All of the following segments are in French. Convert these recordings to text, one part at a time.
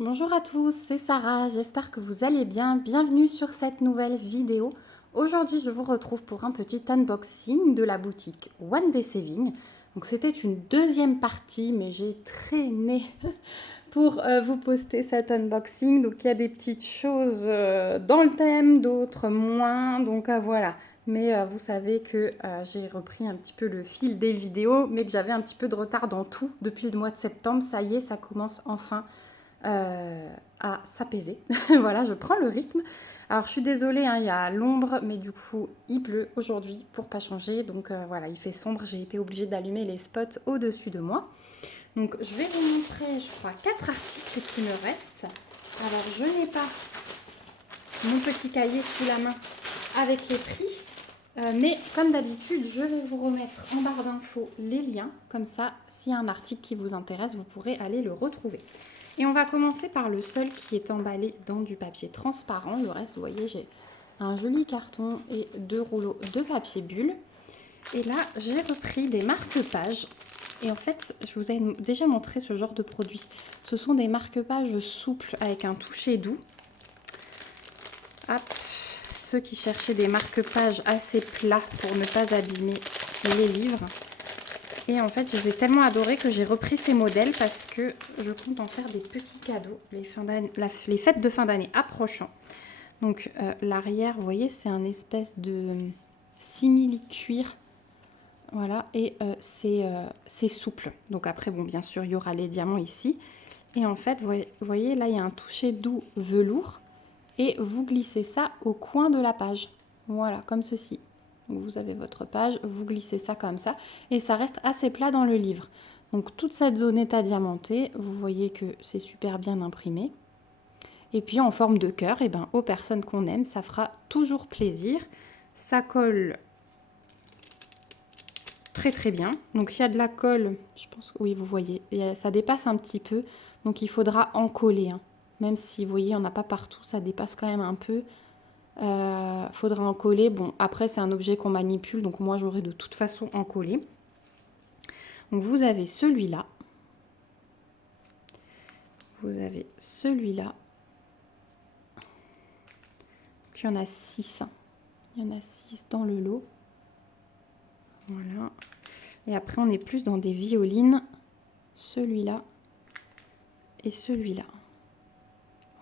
Bonjour à tous, c'est Sarah, j'espère que vous allez bien. Bienvenue sur cette nouvelle vidéo. Aujourd'hui, je vous retrouve pour un petit unboxing de la boutique One Day Saving. Donc c'était une deuxième partie, mais j'ai traîné pour vous poster cet unboxing. Donc il y a des petites choses dans le thème, d'autres moins. Donc voilà. Mais vous savez que j'ai repris un petit peu le fil des vidéos, mais que j'avais un petit peu de retard dans tout depuis le mois de septembre. Ça y est, ça commence enfin à s'apaiser. Voilà, je prends le rythme. Alors je suis désolée, hein, il y a l'ombre, mais du coup il pleut aujourd'hui pour pas changer. Donc voilà, il fait sombre, j'ai été obligée d'allumer les spots au-dessus de moi. Donc je vais vous montrer, je crois, 4 articles qui me restent. Alors je n'ai pas mon petit cahier sous la main avec les prix. Mais comme d'habitude, je vais vous remettre en barre d'infos les liens. Comme ça, s'il y a un article qui vous intéresse, vous pourrez aller le retrouver. Et on va commencer par le seul qui est emballé dans du papier transparent. Le reste, vous voyez, j'ai un joli carton et 2 rouleaux de papier bulle. Et là, j'ai repris des marque-pages. Et en fait, je vous ai déjà montré ce genre de produit. Ce sont des marque-pages souples avec un toucher doux. Hop. Ceux qui cherchaient des marque-pages assez plats pour ne pas abîmer les livres. Et en fait, je les ai tellement adorés que j'ai repris ces modèles parce que je compte en faire des petits cadeaux les fêtes de fin d'année approchant. Donc l'arrière, vous voyez, c'est un espèce de simili-cuir. Voilà, et c'est souple. Donc après, bon, bien sûr, il y aura les diamants ici. Et en fait, vous voyez, là, il y a un toucher doux velours. Et vous glissez ça au coin de la page. Voilà, comme ceci. Vous avez votre page, vous glissez ça comme ça. Et ça reste assez plat dans le livre. Donc toute cette zone est à diamanter. Vous voyez que c'est super bien imprimé. Et puis en forme de cœur, et ben, aux personnes qu'on aime, ça fera toujours plaisir. Ça colle très très bien. Donc il y a de la colle, je pense que oui, vous voyez, ça dépasse un petit peu. Donc il faudra en coller. Hein. Même si vous voyez, il n'y en a pas partout, ça dépasse quand même un peu. Faudra en coller. Bon, après, c'est un objet qu'on manipule, donc moi, j'aurai de toute façon en coller. Donc, vous avez celui-là. Vous avez celui-là. Il y en a 6. Il y en a 6 dans le lot. Voilà. Et après, on est plus dans des violines. Celui-là et celui-là.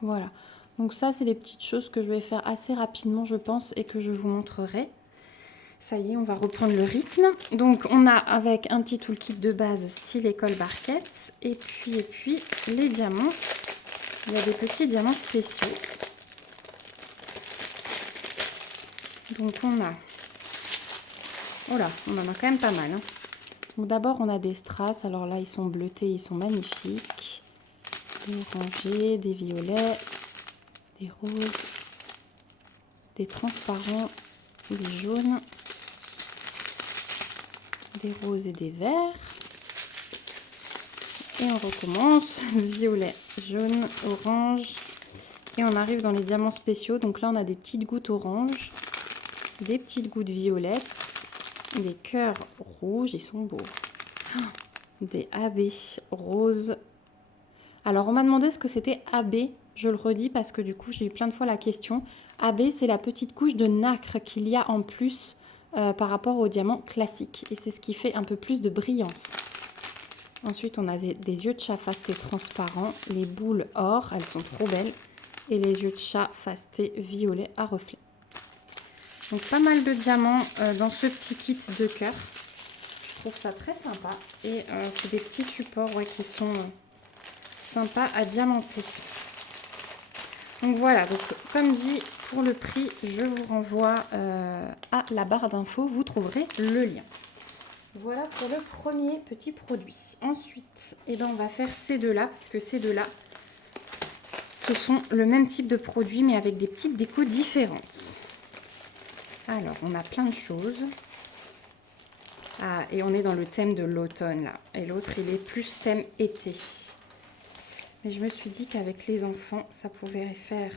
Voilà. Donc ça, c'est les petites choses que je vais faire assez rapidement, je pense, et que je vous montrerai. Ça y est, on va reprendre le rythme. Donc, on a avec un petit toolkit de base style école barquette. Et puis, les diamants. Il y a des petits diamants spéciaux. Donc, on a... Oh là, on en a quand même pas mal. Hein. Donc, d'abord, on a des strass. Alors là, ils sont bleutés, ils sont magnifiques. Des orangés, des violets, des roses, des transparents, des jaunes, des roses et des verts. Et on recommence, violet, jaune, orange. Et on arrive dans les diamants spéciaux. Donc là, on a des petites gouttes orange, des petites gouttes violettes, des cœurs rouges, ils sont beaux. Des AB roses. Alors, on m'a demandé ce que c'était AB. Je le redis parce que du coup, j'ai eu plein de fois la question. AB, c'est la petite couche de nacre qu'il y a en plus par rapport au diamant classique. Et c'est ce qui fait un peu plus de brillance. Ensuite, on a des yeux de chat fastés transparents, les boules or, elles sont trop belles, et les yeux de chat fastés violet à reflets. Donc pas mal de diamants dans ce petit kit de cœur. Je trouve ça très sympa. Et c'est des petits supports qui sont sympas à diamanter. Donc voilà, donc comme dit, pour le prix, je vous renvoie à la barre d'infos, vous trouverez le lien. Voilà pour le premier petit produit. Ensuite, on va faire ces deux-là, parce que ces deux-là, ce sont le même type de produit, mais avec des petites décos différentes. Alors, on a plein de choses. Ah, et on est dans le thème de l'automne, là. Et l'autre, il est plus thème été. Mais je me suis dit qu'avec les enfants, ça pouvait faire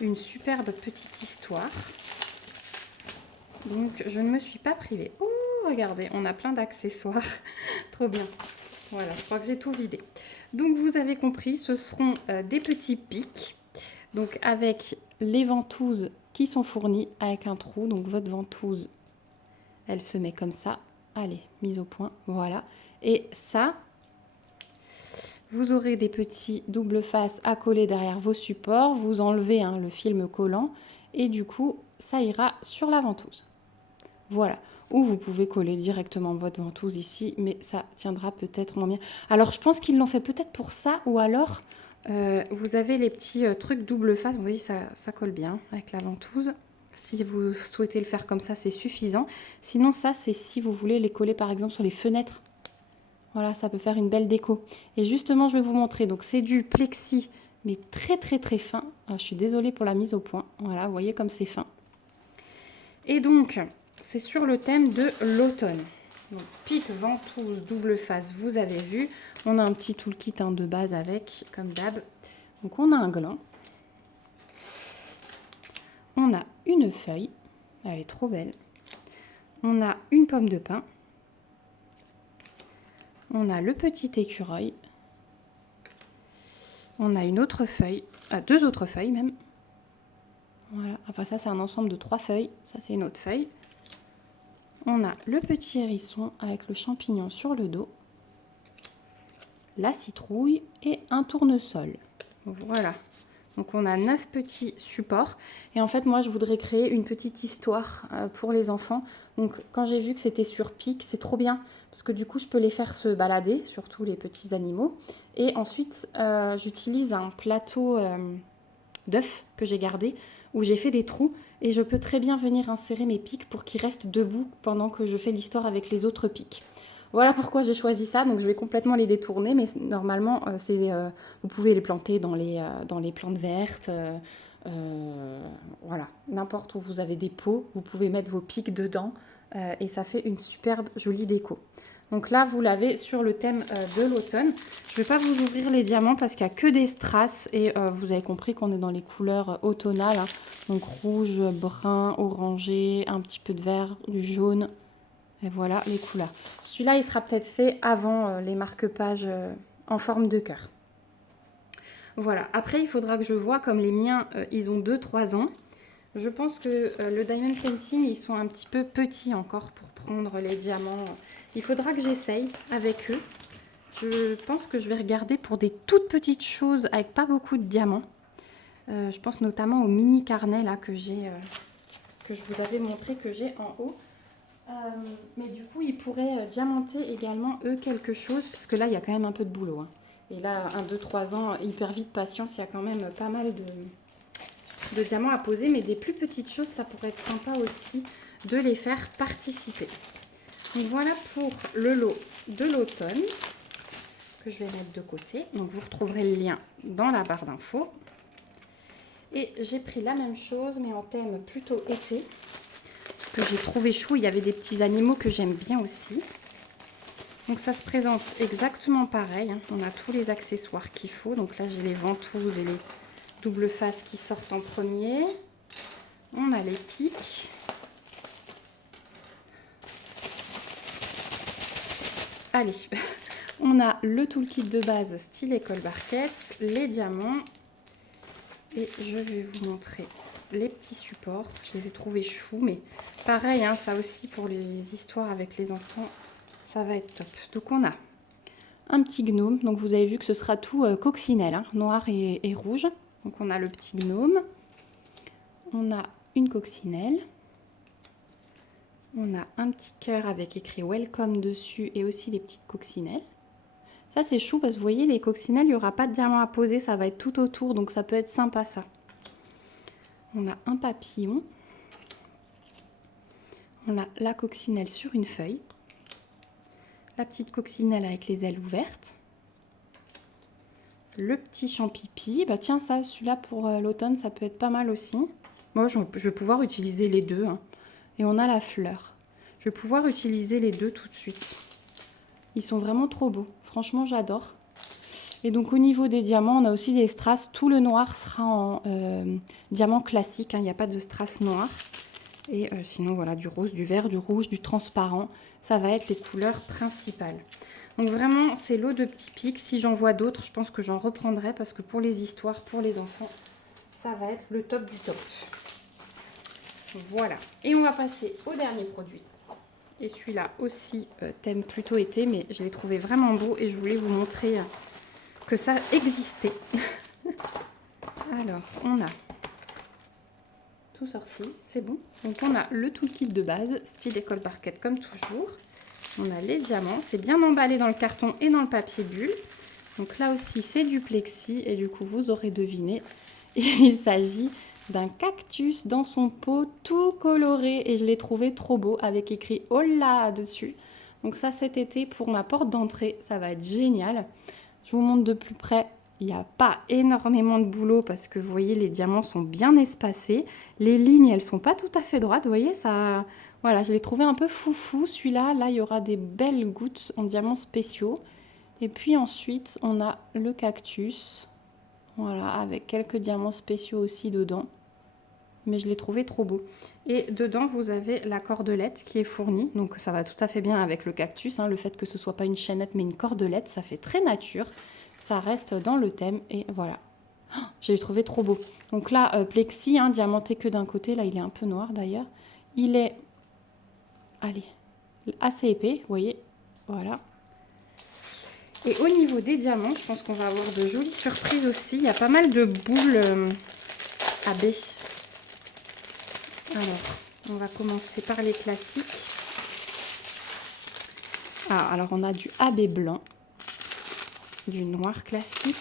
une superbe petite histoire. Donc, je ne me suis pas privée. Oh, regardez, on a plein d'accessoires. Trop bien. Voilà, je crois que j'ai tout vidé. Donc vous avez compris, ce seront des petits pics. Donc avec les ventouses qui sont fournies avec un trou. Donc votre ventouse, elle se met comme ça. Allez, mise au point, voilà. Et ça, vous aurez des petits double face à coller derrière vos supports. Vous enlevez le film collant et du coup, ça ira sur la ventouse. Voilà. Ou vous pouvez coller directement votre ventouse ici, mais ça tiendra peut-être moins bien. Alors, je pense qu'ils l'ont fait peut-être pour ça, ou alors, vous avez les petits trucs double face. Vous voyez, ça colle bien avec la ventouse. Si vous souhaitez le faire comme ça, c'est suffisant. Sinon, ça, c'est si vous voulez les coller, par exemple, sur les fenêtres. Voilà, ça peut faire une belle déco. Et justement, je vais vous montrer. Donc, c'est du plexi, mais très, très, très fin. Je suis désolée pour la mise au point. Voilà, vous voyez comme c'est fin. Et donc, c'est sur le thème de l'automne. Donc, pique, ventouse, double face, vous avez vu. On a un petit toolkit de base avec, comme d'hab. Donc, on a un gland. On a une feuille. Elle est trop belle. On a une pomme de pin. On a le petit écureuil. On a une autre feuille, deux autres feuilles même. Voilà, enfin ça c'est un ensemble de 3 feuilles. Ça c'est une autre feuille. On a le petit hérisson avec le champignon sur le dos, la citrouille et un tournesol. Voilà. Donc on a 9 petits supports. Et en fait, moi, je voudrais créer une petite histoire pour les enfants. Donc quand j'ai vu que c'était sur pic, c'est trop bien. Parce que du coup, je peux les faire se balader, surtout les petits animaux. Et ensuite, j'utilise un plateau d'œufs que j'ai gardé, où j'ai fait des trous. Et je peux très bien venir insérer mes pics pour qu'ils restent debout pendant que je fais l'histoire avec les autres pics. Voilà pourquoi j'ai choisi ça. Donc je vais complètement les détourner, mais normalement vous pouvez les planter dans les plantes vertes. Voilà, n'importe où vous avez des pots, vous pouvez mettre vos pics dedans et ça fait une superbe jolie déco. Donc là, vous l'avez sur le thème de l'automne. Je ne vais pas vous ouvrir les diamants parce qu'il n'y a que des strass et vous avez compris qu'on est dans les couleurs automnales. Donc rouge, brun, orangé, un petit peu de vert, du jaune. Et voilà les couleurs. Celui-là, il sera peut-être fait avant les marque-pages en forme de cœur. Voilà. Après, il faudra que je vois, comme les miens, ils ont 2-3 ans. Je pense que le Diamond Painting, ils sont un petit peu petits encore pour prendre les diamants. Il faudra que j'essaye avec eux. Je pense que je vais regarder pour des toutes petites choses avec pas beaucoup de diamants. Je pense notamment au mini carnet là que j'ai, que je vous avais montré, que j'ai en haut. Mais du coup, ils pourraient diamanter également, eux, quelque chose, parce que là, il y a quand même un peu de boulot. Hein. Et là, 1, 2, 3 ans, hyper vite, patience, il y a quand même pas mal de diamants à poser. Mais des plus petites choses, ça pourrait être sympa aussi de les faire participer. Donc voilà pour le lot de l'automne, que je vais mettre de côté. Donc vous retrouverez le lien dans la barre d'infos. Et j'ai pris la même chose, mais en thème plutôt été. Que j'ai trouvé chou, il y avait des petits animaux que j'aime bien aussi. Donc ça se présente exactement pareil, hein. On a tous les accessoires qu'il faut. Donc là j'ai les ventouses et les double faces qui sortent en premier. On a les pics. Allez, on a le toolkit de base style école barquette, les diamants. Et je vais vous montrer les petits supports. Je les ai trouvés choux, mais pareil, hein, ça aussi pour les histoires avec les enfants, ça va être top. Donc on a un petit gnome. Donc vous avez vu que ce sera tout coccinelle, hein, noir et rouge. Donc on a le petit gnome. On a une coccinelle. On a un petit cœur avec écrit Welcome dessus et aussi les petites coccinelles. Ça c'est chou parce que vous voyez les coccinelles, il n'y aura pas de diamant à poser, ça va être tout autour, donc ça peut être sympa ça. On a un papillon. On a la coccinelle sur une feuille. La petite coccinelle avec les ailes ouvertes. Le petit champipi. Bah tiens, ça, celui-là pour l'automne, ça peut être pas mal aussi. Moi, je vais pouvoir utiliser les deux. Hein. Et on a la fleur. Je vais pouvoir utiliser les deux tout de suite. Ils sont vraiment trop beaux. Franchement, j'adore. Et donc, au niveau des diamants, on a aussi des strass. Tout le noir sera en diamant classique. Hein. Il n'y a pas de strass noir. Et sinon, voilà, du rose, du vert, du rouge, du transparent. Ça va être les couleurs principales. Donc vraiment, c'est l'eau de petits pics. Si j'en vois d'autres, je pense que j'en reprendrai parce que pour les histoires, pour les enfants, ça va être le top du top. Voilà. Et on va passer au dernier produit. Et celui-là aussi, thème plutôt été, mais je l'ai trouvé vraiment beau et je voulais vous montrer que ça existait. Alors, on a tout sorti, c'est bon. Donc on a le toolkit de base, style école parquet comme toujours. On a les diamants, c'est bien emballé dans le carton et dans le papier bulle. Donc là aussi, c'est du plexi et du coup, vous aurez deviné, il s'agit d'un cactus dans son pot tout coloré et je l'ai trouvé trop beau avec écrit « Hola » dessus. Donc ça, cet été, pour ma porte d'entrée, ça va être génial. Je vous montre de plus près. Il n'y a pas énormément de boulot parce que vous voyez, les diamants sont bien espacés. Les lignes, elles sont pas tout à fait droites. Vous voyez, ça... Voilà, je l'ai trouvé un peu foufou. Celui-là, là, il y aura des belles gouttes en diamants spéciaux. Et puis ensuite, on a le cactus. Voilà, avec quelques diamants spéciaux aussi dedans. Mais je l'ai trouvé trop beau. Et dedans, vous avez la cordelette qui est fournie. Donc ça va tout à fait bien avec le cactus. Hein. Le fait que ce soit pas une chaînette, mais une cordelette, ça fait très nature. Ça reste dans le thème et voilà. Oh, je l'ai trouvé trop beau. Donc là, plexi, hein, diamanté que d'un côté. Là, il est un peu noir d'ailleurs. Il est, allez, assez épais, vous voyez. Voilà. Et au niveau des diamants, je pense qu'on va avoir de jolies surprises aussi. Il y a pas mal de boules AB. Alors, on va commencer par les classiques. Alors on a du AB blanc, du noir classique.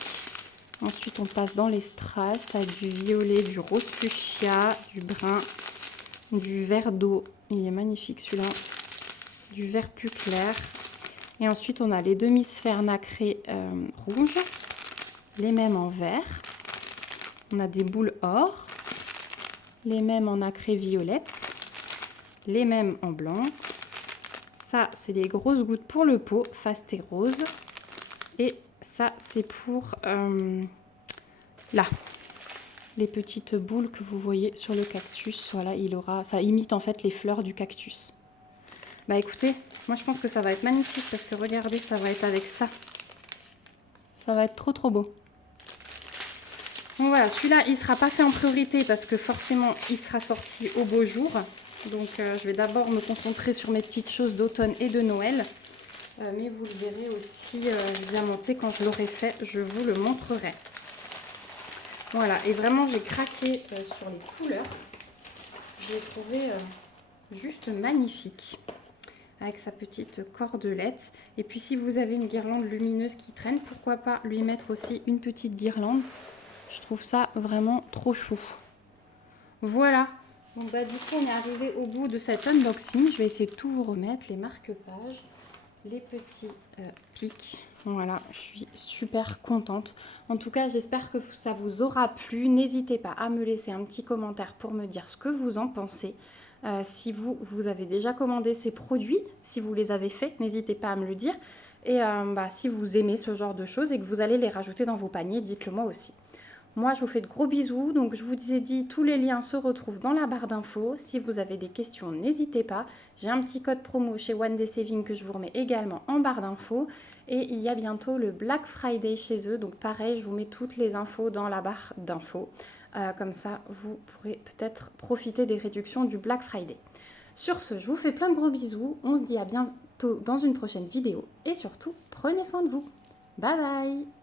Ensuite, on passe dans les strass avec du violet, du rose fuchsia, du brun, du vert d'eau. Il est magnifique celui-là. Du vert plus clair. Et ensuite, on a les demi-sphères nacrées rouges, les mêmes en vert. On a des boules or, les mêmes en nacré violette, les mêmes en blanc. Ça, c'est les grosses gouttes pour le pot, faste et rose. Et ça, c'est pour là, les petites boules que vous voyez sur le cactus. Voilà, il aura, ça imite en fait les fleurs du cactus. Bah écoutez, moi je pense que ça va être magnifique parce que regardez, ça va être avec ça. Ça va être trop trop beau. Donc voilà, celui-là, il ne sera pas fait en priorité parce que forcément, il sera sorti au beau jour. Donc je vais d'abord me concentrer sur mes petites choses d'automne et de Noël. Mais vous le verrez aussi diamanté quand je l'aurai fait, je vous le montrerai. Voilà, et vraiment j'ai craqué sur les couleurs. Je l'ai trouvé juste magnifique. Avec sa petite cordelette. Et puis si vous avez une guirlande lumineuse qui traîne, pourquoi pas lui mettre aussi une petite guirlande. Je trouve ça vraiment trop chou. Voilà. Donc bah, du coup, on est arrivé au bout de cet unboxing. Je vais essayer de tout vous remettre. Les marque-pages, les petits pics. Voilà, je suis super contente. En tout cas, j'espère que ça vous aura plu. N'hésitez pas à me laisser un petit commentaire pour me dire ce que vous en pensez. Si vous avez déjà commandé ces produits, si vous les avez faits, n'hésitez pas à me le dire. Et si vous aimez ce genre de choses et que vous allez les rajouter dans vos paniers, dites-le moi aussi. Moi, je vous fais de gros bisous. Donc, je vous ai dit, tous les liens se retrouvent dans la barre d'infos. Si vous avez des questions, n'hésitez pas. J'ai un petit code promo chez One Day Saving que je vous remets également en barre d'infos. Et il y a bientôt le Black Friday chez eux. Donc, pareil, je vous mets toutes les infos dans la barre d'infos. Comme ça, vous pourrez peut-être profiter des réductions du Black Friday. Sur ce, je vous fais plein de gros bisous. On se dit à bientôt dans une prochaine vidéo. Et surtout, prenez soin de vous. Bye bye!